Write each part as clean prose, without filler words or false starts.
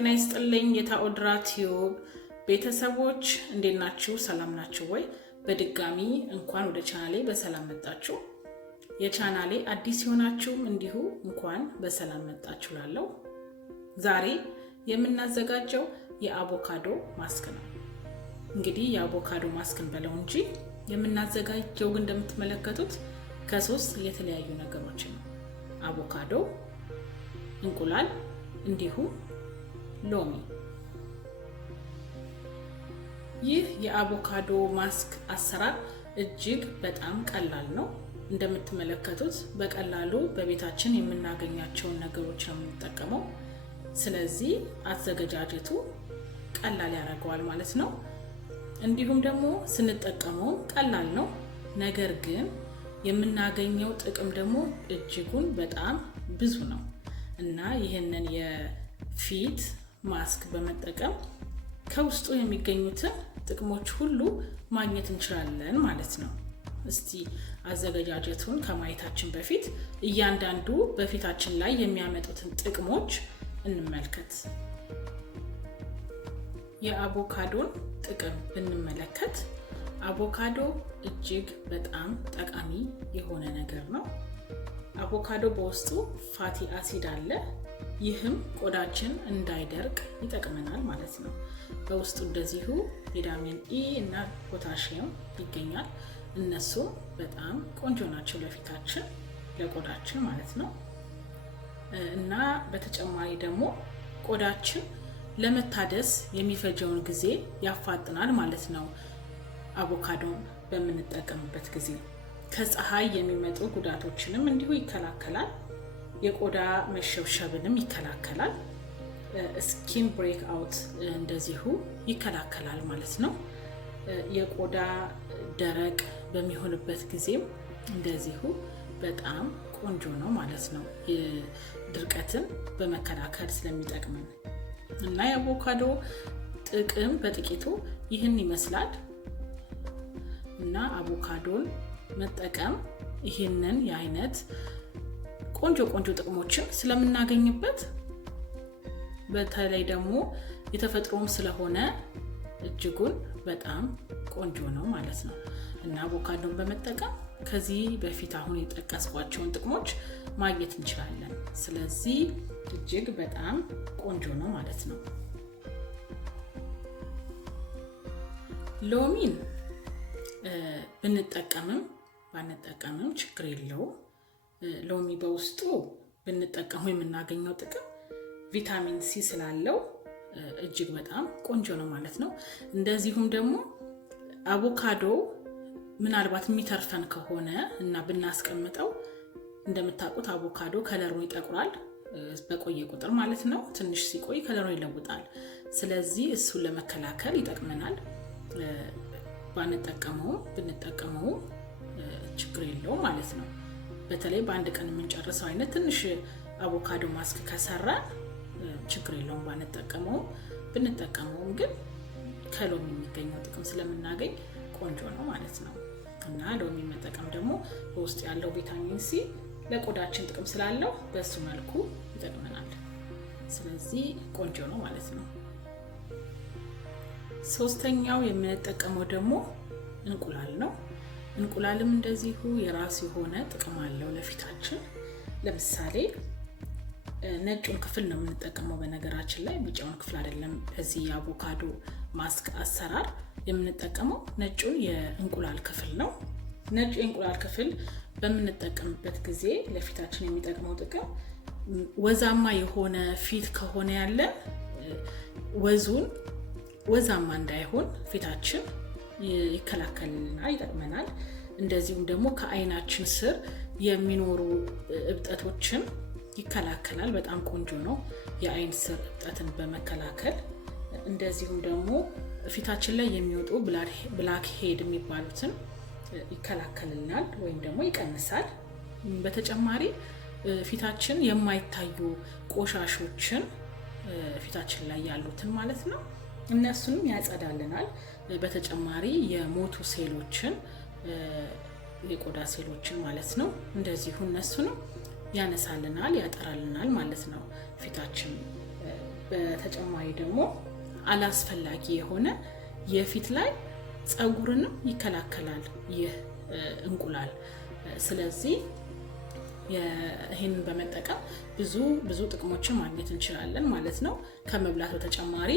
ጤና ይስጥልኝ የታኦድራ ቲዩብ ቤተሰቦች እንዴት ናችሁ? ሰላም ናችሁ ወይ? በድጋሚ እንኳን ወደ ቻናሌ በሰላም መጣችሁ። የቻናሌ አዲስ ሆናችሁም እንዲሁ እንኳን በሰላም መጣችሁ ላለው። ዛሬ የምናዘጋጀው የአቮካዶ ማስክ ነው። እንግዲህ የአቮካዶ ማስክን በለው እንጂ የምናዘጋጀው ግን እንደምትመለከቱት ከሶስት የተለያዩ ነገሮች ነው። አቮካዶ፣ እንቁላል እንዲሁም ሎሚ። ይህ የአቮካዶ ማስክ አሰራር እጅግ በጣም ቀላል ነው። እንደምትመለከቱት በቀላሉ በቤታችን የምናገኛቸውን ነገሮች ነው የምንጠቀመው። ስለዚህ አዘገጃጀቱ ቀላል ያደርገዋል ማለት ነው። እንዲሁም ደግሞ ስንጠቀመው ቀላል ነው፣ ነገር ግን የምናገኘው ጥቅም ደግሞ እጅጉን በጣም ብዙ ነው እና ይህንን የፊት ማስክ በመጠቀም ከውስጡ የሚገኙትን ጥቅሞች ሁሉ ማግኘት እንችላለን ማለት ነው። እስቲ አዘገጃጀቱን ከማየታችን በፊት እያንዳንዱ በፊታችን ላይ የሚያመጡትን ጥቅሞች እንመልከት። የአቮካዶን ጥቅም ብንመለከት አቮካዶ እጅግ በጣም ጠቃሚ የሆነ ነገር ነው። አቮካዶ በውስጡ ፋቲ አሲድ አለ። ይህም ቆዳችን እንዳይደርቅ ይጠቅመናል ማለት ነው። በውስጡ እንደዚሁ ቪታሚን ኢ እና ፖታሺየም ይገኛል። እነሱ በጣም ቆንጆ ናቸው ለፊታችን ለቆዳችን ማለት ነው። እና በተጨማሪ ደግሞ ቆዳችን ለመታደስ የሚፈጀውን ጊዜ ያፋጥናል ማለት ነው። አቮካዶን በምንጠቀምበት ጊዜ ከፀሐይ የሚመጡ ጉዳቶችንም እንዲሁ ይከላከላል። የቆዳ መሸብሸብንም ይከላከላል። ስኪን ብሬክ አውት እንደዚሁ ይከላከላል ማለት ነው። የቆዳ ደረቅ በሚሆንበት ጊዜም እንደዚሁ በጣም ቆንጆ ነው ማለት ነው። ድርቀትን በመከላከል ስለሚጠቅመን እና የአቮካዶ ጥቅም በጥቂቱ ይህን ይመስላል እና አቮካዶን መጠቀም ይህንን የአይነት ቆንጆ ጥቅሞችን ስለምናገኝበት በተለይ ደግሞ የተፈጥሮም ስለሆነ እጅጉን በጣም ቆንጆ ነው ማለት ነው እና አቮካዶን በመጠቀም ከዚህ በፊት አሁን የጠቀስኳቸውን ጥቅሞች ማግኘት እንችላለን። ስለዚህ እጅግ በጣም ቆንጆ ነው ማለት ነው። ሎሚን ብንጠቀምም ባንጠቀምም ችግር የለውም። ሎሚ በውስጡ ብንጠቀሙ የምናገኘው ጥቅም ቪታሚን ሲ ስላለው እጅግ በጣም ቆንጆ ነው ማለት ነው። እንደዚሁም ደግሞ አቮካዶ ምናልባት የሚተርፈን ከሆነ እና ብናስቀምጠው እንደምታውቁት አቮካዶ ከለሩን ይጠቁራል በቆየ ቁጥር ማለት ነው። ትንሽ ሲቆይ ከለሩን ይለውጣል። ስለዚህ እሱን ለመከላከል ይጠቅመናል። ብንጠቀመው ችግር የለውም ማለት ነው። በተለይ በአንድ ቀን የምንጨርሰው አይነት ትንሽ አቮካዶ ማስክ ከሰራ ችግር የለውም ብንጠቀመውም ግን ከሎሚ የሚገኘው ጥቅም ስለምናገኝ ቆንጆ ነው ማለት ነው እና ሎሚ መጠቀም ደግሞ በውስጡ ያለው ቪታሚን ሲ ለቆዳችን ጥቅም ስላለው በሱ መልኩ ይጠቅመናል። ስለዚህ ቆንጆ ነው ማለት ነው። ሶስተኛው የምንጠቀመው ደግሞ እንቁላል ነው። እንቁላልም እንደዚሁ የራሱ የሆነ ጥቅም አለው ለፊታችን። ለምሳሌ ነጩን ክፍል ነው የምንጠቀመው በነገራችን ላይ ቢጫውን ክፍል አይደለም። በዚህ የአቮካዶ ማስክ አሰራር የምንጠቀመው ነጩን የእንቁላል ክፍል ነው። ነጩ የእንቁላል ክፍል በምንጠቀምበት ጊዜ ለፊታችን የሚጠቅመው ጥቅም ወዛማ የሆነ ፊት ከሆነ ያለን ወዛማ እንዳይሆን ፊታችን ይከላከልልናል፣ ይጠቅመናል። እንደዚሁም ደግሞ ከአይናችን ስር የሚኖሩ እብጠቶችን ይከላከላል። በጣም ቆንጆ ነው የአይን ስር እብጠትን በመከላከል። እንደዚሁም ደግሞ ፊታችን ላይ የሚወጡ ብላክ ሄድ የሚባሉትን ይከላከልልናል ወይም ደግሞ ይቀንሳል። በተጨማሪ ፊታችን የማይታዩ ቆሻሾችን ፊታችን ላይ ያሉትን ማለት ነው እነሱንም ያጸዳልናል። በተጨማሪ የሞቱ ሴሎችን የቆዳ ሴሎችን ማለት ነው እንደዚሁ እነሱንም ያነሳልናል፣ ያጠራልናል ማለት ነው ፊታችን በተጨማሪ ደግሞ አላስፈላጊ የሆነ የፊት ላይ ፀጉርንም ይከላከላል ይህ እንቁላል። ስለዚህ ይሄንን በመጠቀም ብዙ ጥቅሞችን ማግኘት እንችላለን ማለት ነው። ከመብላት በተጨማሪ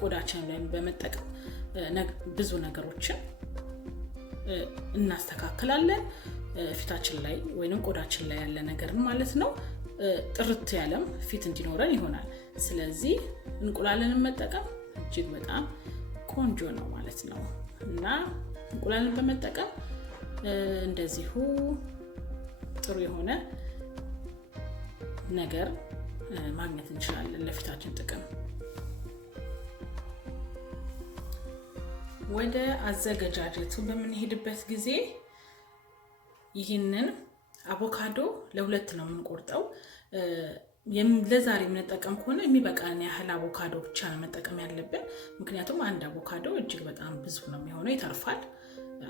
ቆዳችን ላይ በመጠቀም ብዙ ነገሮችን እናስተካክላለን። ፊታችን ላይ ወይንም ቆዳችን ላይ ያለ ነገርን ማለት ነው ጥርት ያለም ፊት እንዲኖረን ይሆናል። ስለዚህ እንቁላልን መጠቀም እጅግ በጣም ቆንጆ ነው ማለት ነው እና እንቁላልን በመጠቀም እንደዚሁ ጥሩ የሆነ ነገር ማግኘት እንችላለን ለፊታችን ጥቅም። ወደ አዘገጃጀቱ በምንሄድበት ጊዜ ይህንን አቮካዶ ለሁለት ነው የምንቆርጠው። ለዛሬ የምንጠቀም ከሆነ የሚበቃን ያህል አቮካዶ ብቻ ነው መጠቀም ያለብን። ምክንያቱም አንድ አቮካዶ እጅግ በጣም ብዙ ነው የሚሆነው፣ ይተርፋል።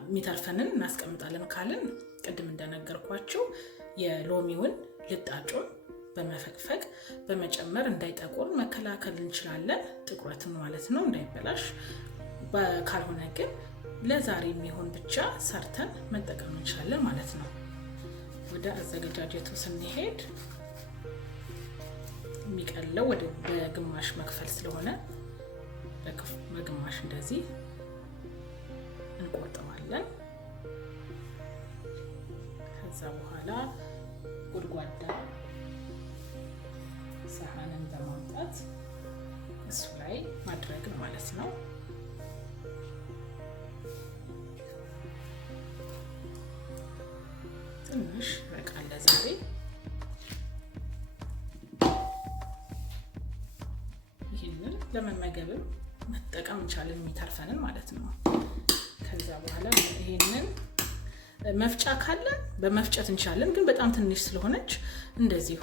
የሚተርፈንን እናስቀምጣለን ካልን ቅድም እንደነገርኳችሁ የሎሚውን ልጣጩን በመፈቅፈቅ በመጨመር እንዳይጠቁር መከላከል እንችላለን፣ ጥቁረትን ማለት ነው እንዳይበላሽ። ካልሆነ ግን ለዛሬ የሚሆን ብቻ ሰርተን መጠቀም እንችላለን ማለት ነው። ወደ አዘገጃጀቱ ስንሄድ የሚቀለው ወደ በግማሽ መክፈል ስለሆነ በግማሽ እንደዚህ እንቆርጠዋለን። ከዛ በኋላ ጉድጓዳ ሳህንን በማምጣት እሱ ላይ ማድረግ ማለት ነው። ትንሽ በቃል ለዛሬ ይህንን ለመመገብም መጠቀም እንችላለን፣ የሚተርፈንን ማለት ነው። ከዛ በኋላ ይህንን መፍጫ ካለ በመፍጨት እንችላለን፣ ግን በጣም ትንሽ ስለሆነች እንደዚሁ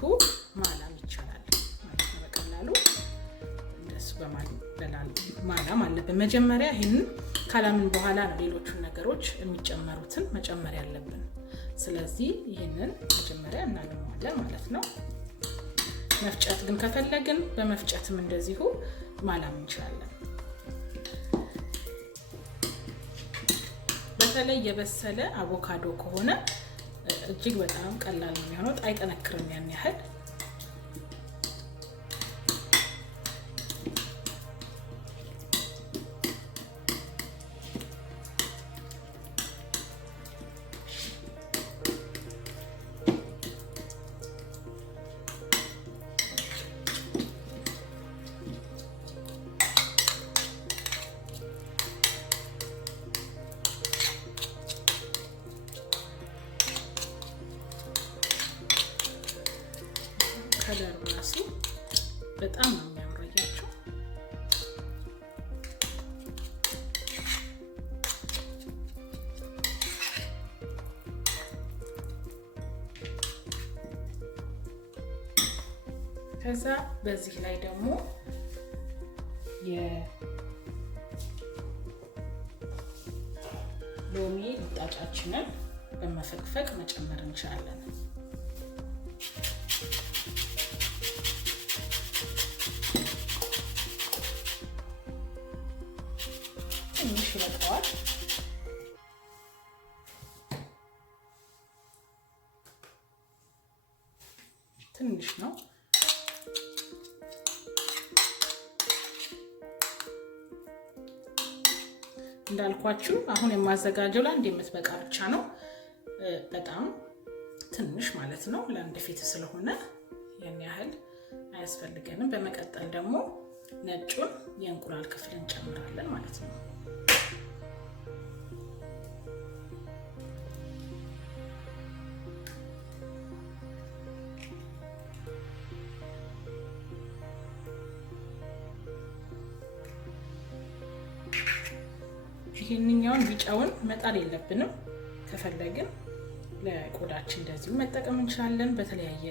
ማላም ይቻላል ማለት ነው። በቀላሉ እንደሱ ማላም አለብን። መጀመሪያ ይህንን ካላምን በኋላ ነው ሌሎቹን ነገሮች የሚጨመሩትን መጨመር ያለብን። ስለዚህ ይህንን መጀመሪያ እናልመዋለን ማለት ነው። መፍጨት ግን ከፈለግን በመፍጨትም እንደዚሁ ማላም እንችላለን። በተለይ የበሰለ አቮካዶ ከሆነ እጅግ በጣም ቀላል ነው የሚሆነው፣ አይጠነክርም ያን ያህል። ከለሩ ራሱ በጣም ነው የሚያምራያቸው። ከዛ በዚህ ላይ ደግሞ የሎሚ ልጣጫችንን በመፈቅፈቅ መጨመር እንችላለን። ትንሽ ይበቃዋል። ትንሽ ነው። እንዳልኳችሁ አሁን የማዘጋጀው ለአንድ የምትበቃ ብቻ ነው። በጣም ትንሽ ማለት ነው። ለአንድ ፊት ስለሆነ ያን ያህል አያስፈልገንም። በመቀጠል ደግሞ ነጩን የእንቁላል ክፍል እንጨምራለን ማለት ነው። ይሄንኛውን ቢጫውን መጣል የለብንም። ከፈለግን ለቆዳችን እንደዚሁ መጠቀም እንችላለን በተለያየ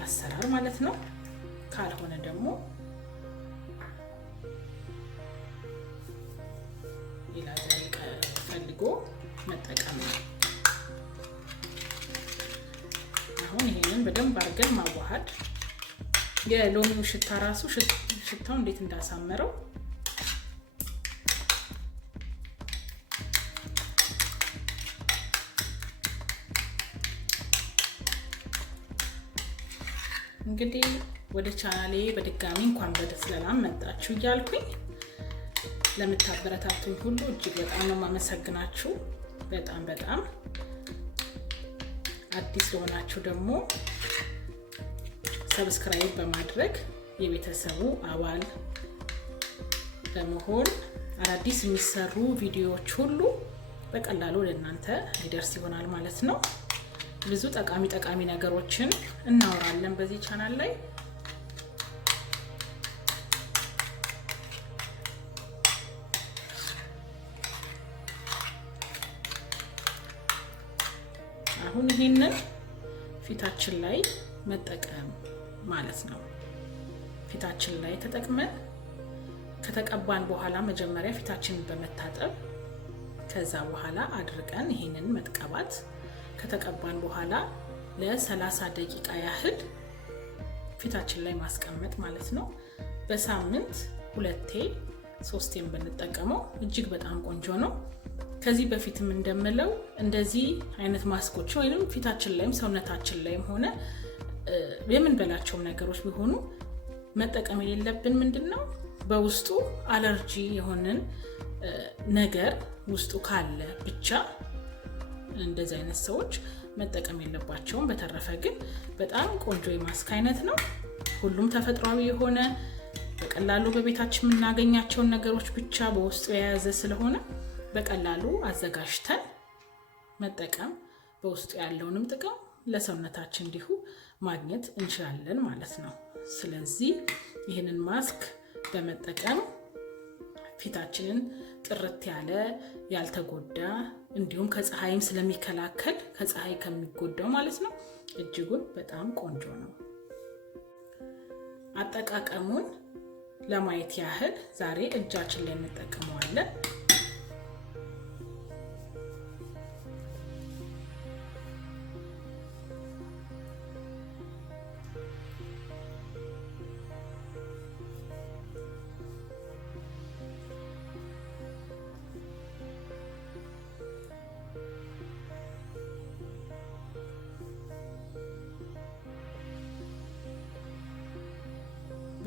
አሰራር ማለት ነው። ካልሆነ ደግሞ ሌላ ዘልቀ ፈልጎ መጠቀም ነው። አሁን ይሄንን በደንብ አድርገን ማዋሃድ። የሎሚው ሽታ ራሱ ሽታው እንዴት እንዳሳመረው እንግዲህ ወደ ቻናሌ በድጋሚ እንኳን በሰላም መጣችሁ እያልኩኝ ለምታበረታቱኝ ሁሉ እጅግ በጣም ነው ማመሰግናችሁ። በጣም አዲስ ለሆናችሁ ደግሞ ሰብስክራይብ በማድረግ የቤተሰቡ አባል በመሆን አዳዲስ የሚሰሩ ቪዲዮዎች ሁሉ በቀላሉ ለእናንተ ሊደርስ ይሆናል ማለት ነው። ብዙ ጠቃሚ ነገሮችን እናወራለን በዚህ ቻናል ላይ። አሁን ይሄንን ፊታችን ላይ መጠቀም ማለት ነው። ፊታችን ላይ ተጠቅመን ከተቀባን በኋላ መጀመሪያ ፊታችንን በመታጠብ ከዛ በኋላ አድርቀን ይሄንን መጥቀባት ከተቀባን በኋላ ለ30 ደቂቃ ያህል ፊታችን ላይ ማስቀመጥ ማለት ነው። በሳምንት 2-3 ብንጠቀመው እጅግ በጣም ቆንጆ ነው። ከዚህ በፊትም እንደምለው እንደዚህ አይነት ማስኮች ወይንም ፊታችን ላይም ሰውነታችን ላይም ሆነ የምንበላቸው ነገሮች ቢሆኑ መጠቀም የሌለብን ምንድነው በውስጡ አለርጂ የሆነን ነገር ውስጡ ካለ ብቻ እንደዚህ አይነት ሰዎች መጠቀም የለባቸውም። በተረፈ ግን በጣም ቆንጆ የማስክ አይነት ነው። ሁሉም ተፈጥሯዊ የሆነ በቀላሉ በቤታችን የምናገኛቸውን ነገሮች ብቻ በውስጡ የያዘ ስለሆነ በቀላሉ አዘጋጅተን መጠቀም በውስጡ ያለውንም ጥቅም ለሰውነታችን እንዲሁ ማግኘት እንችላለን ማለት ነው። ስለዚህ ይህንን ማስክ በመጠቀም ፊታችንን ጥርት ያለ ያልተጎዳ እንዲሁም ከፀሐይም ስለሚከላከል ከፀሐይ ከሚጎዳው ማለት ነው እጅጉን በጣም ቆንጆ ነው። አጠቃቀሙን ለማየት ያህል ዛሬ እጃችን ላይ እንጠቀመዋለን።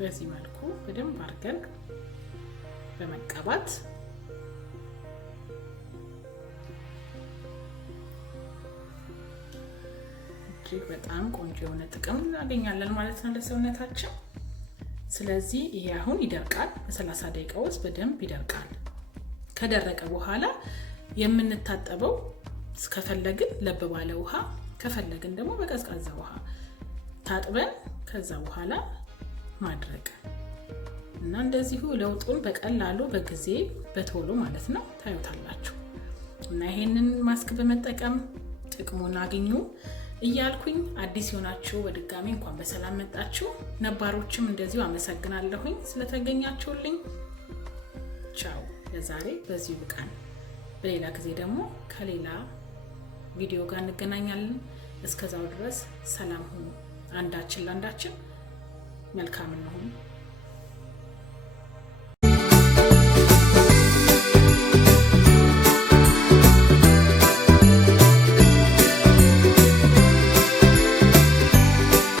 በዚህ መልኩ በደንብ አድርገን በመቀባት እጅግ በጣም ቆንጆ የሆነ ጥቅም እናገኛለን ማለት ነው ለሰውነታችን። ስለዚህ ይሄ አሁን ይደርቃል። በ30 ደቂቃ ውስጥ በደንብ ይደርቃል። ከደረቀ በኋላ የምንታጠበው ከፈለግን ለብ ባለ ውሃ ከፈለግን ደግሞ በቀዝቃዛ ውሃ ታጥበን ከዛ በኋላ ማድረግ እና እንደዚሁ ለውጡን በቀላሉ በጊዜ በቶሎ ማለት ነው ታዩታላችሁ። እና ይሄንን ማስክ በመጠቀም ጥቅሙን አግኙ እያልኩኝ አዲስ ሆናችሁ በድጋሚ እንኳን በሰላም መጣችሁ። ነባሮችም እንደዚሁ አመሰግናለሁኝ ስለተገኛችሁልኝ። ቻው። ለዛሬ በዚሁ ብቃን። በሌላ ጊዜ ደግሞ ከሌላ ቪዲዮ ጋር እንገናኛለን። እስከዛው ድረስ ሰላም ሁኑ። አንዳችን ለአንዳችን መልካም እንሁን።